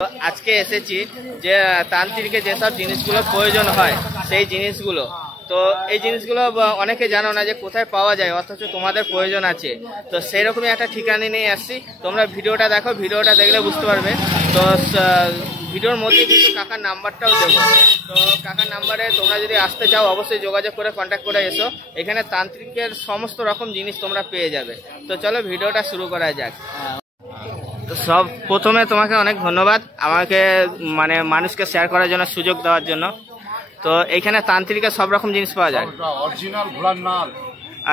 आज के एसेছি যে তান্ত্রিকে যেসব জিনিসগুলো প্রয়োজন হয় সেই জিনিসগুলো তো এই জিনিসগুলো অনেকে জানো না যে কোথায় পাওয়া যায় অথচ তোমাদের প্রয়োজন আছে তো সেই রকমই একটা ঠিকানা নিয়ে আসছি তোমরা ভিডিওটা দেখো ভিডিওটা দেখলে বুঝতে পারবে তো ভিডিওর মধ্যে কিন্তু কাকার নাম্বারটাও দেবো তো কাকার নাম্বারে তোমরা যদি আসতে চাও অবশ্যই যোগাযোগ করে কন্ট্যাক্ট করে এসো এখানে তান্ত্রিকের সমস্ত রকম জিনিস তোমরা পেয়ে যাবে তো চলো ভিডিওটা শুরু করা যাক তো সব প্রথমে তোমাকে অনেক ধন্যবাদ আমাকে মানে মানুষকে শেয়ার করার জন্য সুযোগ দেওয়ার জন্য তো এখানে তান্ত্রিকের সব রকম জিনিস পাওয়া যায় অরিজিনাল ঘোড়ার নাল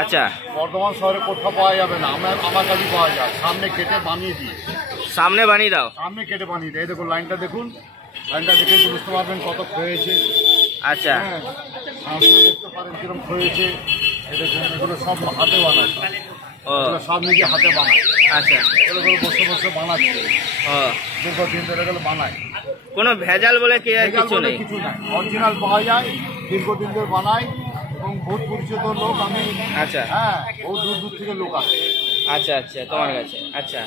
আচ্ছা বর্ধমান শহরে কোথাও পাওয়া যাবে না আমার কাছে পাওয়া যায় সামনে কেটে বানিয়ে দিই সামনে বানিয়ে দাও সামনে কেটে বানিয়ে দিই এই দেখুন লাইনটা দেখুন লাইনটা দেখে বুঝতে পারবেন কত ক্ষয়েছে আচ্ছা দেখতে পারেন কিরকম ক্ষয়েছে এই দেখুন এগুলো সব হাতে বানায় ও সব নিজে হাতে বানায় আচ্ছা এগুলো বসে বসে বানাচ্ছে ও দীর্ঘদিন ধরে এগুলো বানায় কোনো ভেজাল বলে কি আর কিছু নেই কিছু নাই অরিজিনাল পাওয়া যায় দীর্ঘদিন ধরে বানায় এবং বহুত পরিচিত লোক আমি আচ্ছা হ্যাঁ বহু দূর দূর থেকে লোক আসে আচ্ছা আচ্ছা তোমার কাছে আচ্ছা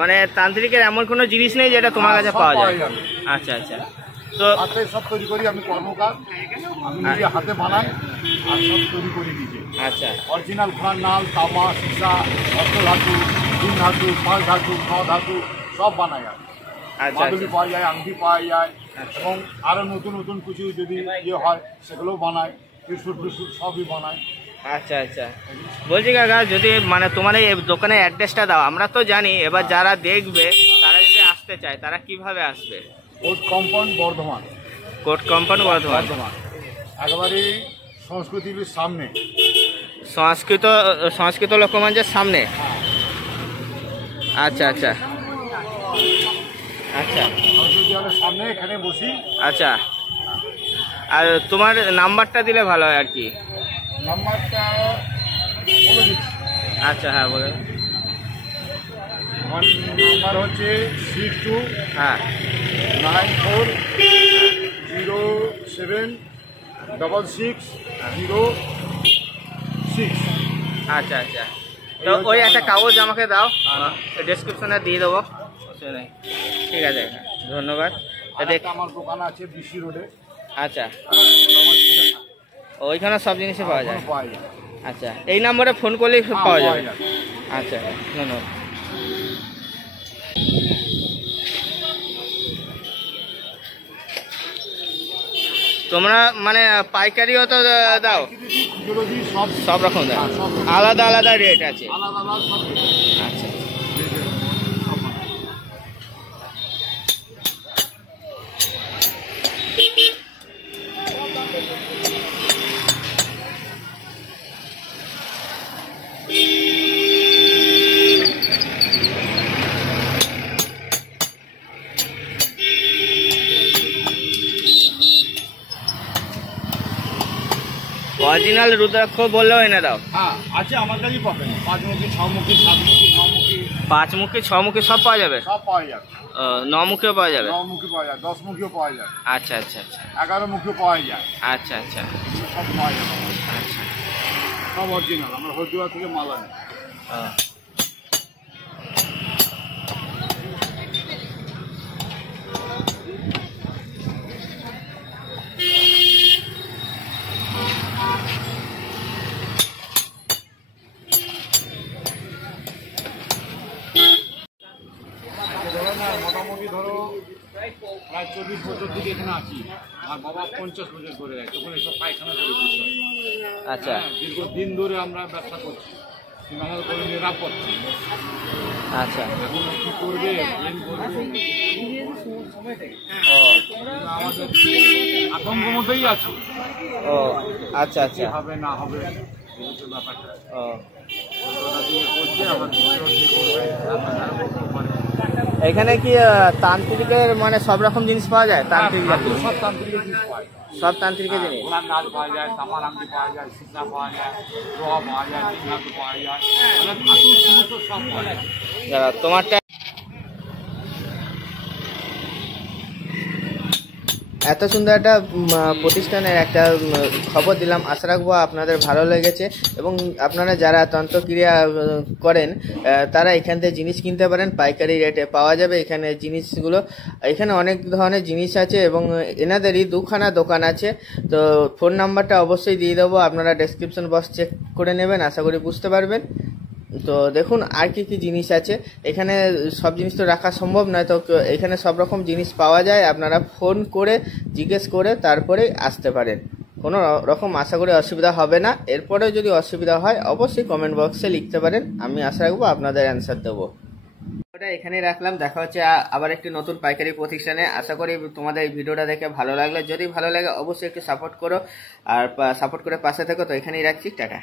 মানে তান্ত্রিকের এমন কোনো জিনিস নেই যেটা তোমার কাছে পাওয়া যায় আচ্ছা আচ্ছা তো হাতে সব তৈরি করি আমি কর্মকার আমি নিজে হাতে বানাই আর সব তৈরি করি নিজে আচ্ছা অরিজিনাল ঘোড়ার নাল তামা সীসা অস্ত্র ধাতু তিন ধাতু পাঁচ ধাতু ন ধাতু সব বানাই আমি আচ্ছা মাদুলি পাওয়া যায় আংটি পাওয়া যায় এবং আরও নতুন নতুন কিছু যদি ইয়ে হয় সেগুলোও বানায় ত্রিশুল ফিসুল সবই বানায় আচ্ছা আচ্ছা বলছি কাকা যদি মানে তোমার এই দোকানের অ্যাড্রেসটা দাও আমরা তো জানি এবার যারা দেখবে তারা যদি আসতে চায় তারা কিভাবে আসবে court compound Bardhaman court compound Bardhaman একেবারে সংস্কৃতির সামনে সংস্কৃত লোকমঞ্চের সামনে আচ্ছা আচ্ছা আচ্ছা সংস্কৃতি হলের সামনে এখানে বসি আচ্ছা আর তোমার নাম্বারটা দিলে ভালো হয় আর কি নাম্বারটা বলে দিচ্ছি আচ্ছা হ্যাঁ বলে আমার নাম্বার হচ্ছে 62 হ্যাঁ 94076606 আচ্ছা আচ্ছা তো ওই একটা কাগজ আমাকে দাও ডেসক্রিপশনে দিয়ে দেবো ঠিক আছে ধন্যবাদ দেখ আমার দোকান আছে বিসি রোডে আচ্ছা ওইখানে সব জিনিসই পাওয়া যায় পাওয়া যায় আচ্ছা এই নম্বরে ফোন করলেই পাওয়া যাবে আচ্ছা ধন্যবাদ তোমরা মানে পাইকারিও তো দাও সব রকম দাও আলাদা আলাদা রেট আছে আচ্ছা অরিজিনাল রুদ্রাক্ষ বললেও এনে দাও হ্যাঁ আছে আমার কাছেই পাবেন 5 মুখী 6 মুখী 7 মুখী 9 মুখী 5 মুখী 6 মুখী সব পাওয়া যাবে সব পাওয়া যাবে 9 মুখীও পাওয়া যাবে 9 মুখী পাওয়া যায় 10 মুখীও পাওয়া যায় আচ্ছা আচ্ছা আচ্ছা 11 মুখীও পাওয়া যায় আচ্ছা আচ্ছা সব পাওয়া যাবে আচ্ছা সব অরিজিনাল আমরা হলদিয়া থেকে মাল আনি মোটামুটি ধরো প্রায় 24 বছর থেকে এখানে আছি আর বাবা 50 বছর করে যায় তখন এইসব পায়খানা করে দিচ্ছে আচ্ছা দীর্ঘদিন ধরে আমরা ব্যবসা করছি আমাদের কোনো নিরাপত্তা আচ্ছা এখন কি করবে প্লেন করবে ও আমাদের আতঙ্ক মধ্যেই আছি ও আচ্ছা আচ্ছা হবে না হবে ব্যাপারটা ও করছে আমার এখানে কি তান্ত্রিকের মানে সব রকম জিনিস পাওয়া যায় তান্ত্রিক সব তান্ত্রিকের জিনিস পাওয়া যায় সব তান্ত্রিকের জিনিস ঘোড়ার নাচ পাওয়া যায় তামার আংটি পাওয়া যায় সীসা পাওয়া যায় লোহা পাওয়া যায় ধাতু পাওয়া যায় ধাতুর সমস্ত সব পাওয়া যায় তোমারটা এত সুন্দর একটা প্রতিষ্ঠানের একটা খবর দিলাম, আশা রাখবো আপনাদের ভালো লেগেছে এবং আপনারা যারা তন্ত্রক্রিয়া করেন তারা এখান থেকে জিনিস কিনতে পারেন, পাইকারি রেটে পাওয়া যাবে এখানে জিনিসগুলো। এখানে অনেক ধরনের জিনিস আছে এবং এনাদেরই দুখানা দোকান আছে। তো ফোন নাম্বারটা অবশ্যই দিয়ে দেবো, আপনারা ডেসক্রিপশন বক্স চেক করে নেবেন, আশা করি বুঝতে পারবেন। তো দেখুন আর কি কি জিনিস আছে এখানে, সব জিনিস তো রাখা সম্ভব নয়, তো এখানে সব রকম জিনিস পাওয়া যায়, আপনারা ফোন করে জিজ্ঞেস করে তারপরে আসতে পারেন, কোনো রকম আশা করি অসুবিধা হবে না। এরপরে যদি অসুবিধা হয় অবশ্যই কমেন্ট বক্সে লিখতে পারেন, আমি আশা রাখবো আপনাদের অ্যান্সার দেবো। ওটা এখানেই রাখলাম, দেখা হচ্ছে আবার একটি নতুন পাইকারি প্রতিষ্ঠানে। আশা করি তোমাদের এই ভিডিওটা দেখে ভালো লাগলো, যদি ভালো লাগে অবশ্যই একটু সাপোর্ট করো, আর সাপোর্ট করে পাশে থেকো। তো এখানেই রাখছি, টাটা।